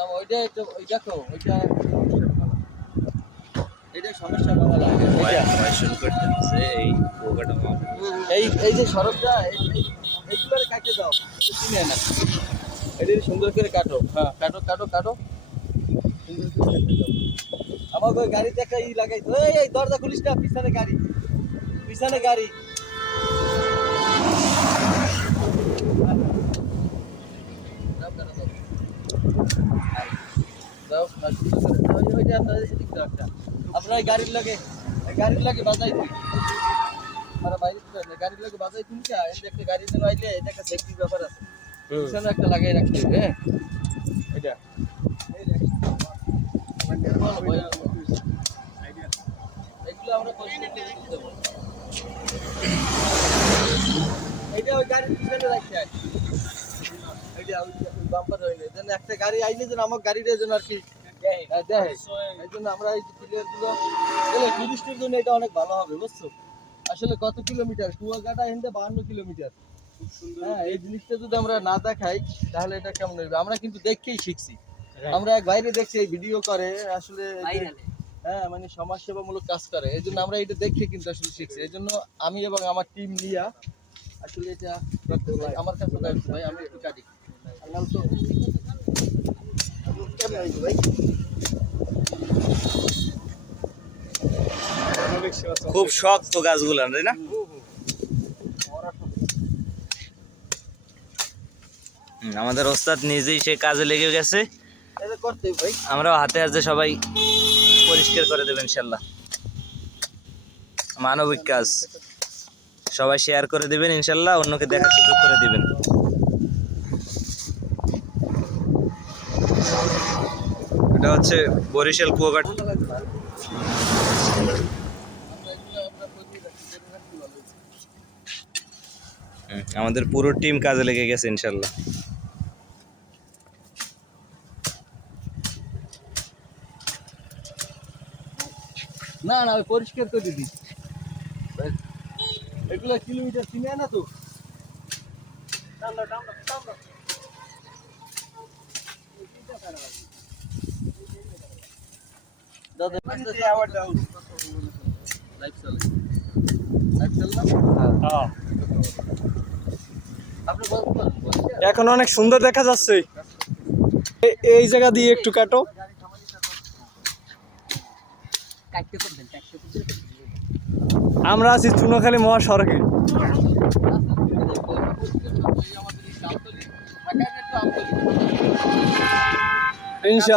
না, ওইটা একটু, ওই দেখো, ওইটা এটা সমস্যা হচ্ছে এই পোকাটা এই এই যে সড়কটা, এই- এই- এইগুলোর কাটে দাও। না এটা সুন্দর করে কাটো হ্যাঁ কাটো কাটো কাটো। আমাকে গাড়িতে একটা ই লাগাই তো এই, দরজা খুলিস না, পিছনে গাড়ি। পিছনে গাড়ি দাও, কাটো দাও। দাও, না, সুন্দর করে দাও। ওই- ওইটা আপনার গাড়ির লাগে গাড়ির লাগে বাজাই বাইরে গাড়ির লাগে বাজাই তুমি একটা গাড়ি যেন আইলে এটা একটা সেফটি ব্যাপার আছে। পিছনে একটা লাগাই রাখতে হবে হ্যাঁ? এটা। এগুলো আমরা ওই গাড়ির পিছনে রাখতে হয়। বাম্পার হইলে যেন একটা গাড়ি আইলে যেন আমার গাড়িটা যেন আর কি হ্যাঁ, দেয় এই জন্য আমরা এই যে প্লেয়ার টুরিস্টের জন্য এটা অনেক ভালো হবে বুঝছ? আসলে কত কিলোমিটার কুয়াকাটা হিন্দে বাহান্ন কিলোমিটার হ্যাঁ এই জিনিসটা যদি আমরা না দেখাই তাহলে এটা কেমন হবে? আমরা কিন্তু দেখেই শিখছি। আমরা এক বাইরে দেখছি এই ভিডিও করে আসলে হ্যাঁ মানে সমাজসেবামূলক কাজ করে। এই জন্য আমরা এটা দেখে কিন্তু আসলে শিখছি। এই জন্য আমি এবং আমার টিম নিয়া আসলে এটা আমার কাছে ভাই আমি একটু কাটি। খুব শক্ত গাছগুলো, তাই না? আমাদের ওস্তাদ নিজেই সে কাজে লেগে গেছে। আমরাও হাতে হাতে সবাই পরিষ্কার করে দেবেন ইনশাল্লাহ। মানবিক কাজ। সবাই শেয়ার করে দেবেন, ইনশাল্লাহ, অন্যকে দেখার সুযোগ করে দিবেন। এটা হচ্ছে বরিশাল। হুম, আমাদের পুরো টিম কাজে লেগে গেছে ইনশাল্লাহ। না না পরিষ্কার করে দিদি এগুলো কিলোমিটার চিনে না তো? এখন অনেক সুন্দর দেখা যাচ্ছে। এ- এই জায়গা দিয়ে একটু কাটো। আমরা আছি চুনোখালী মহাসড়কে। ইনশা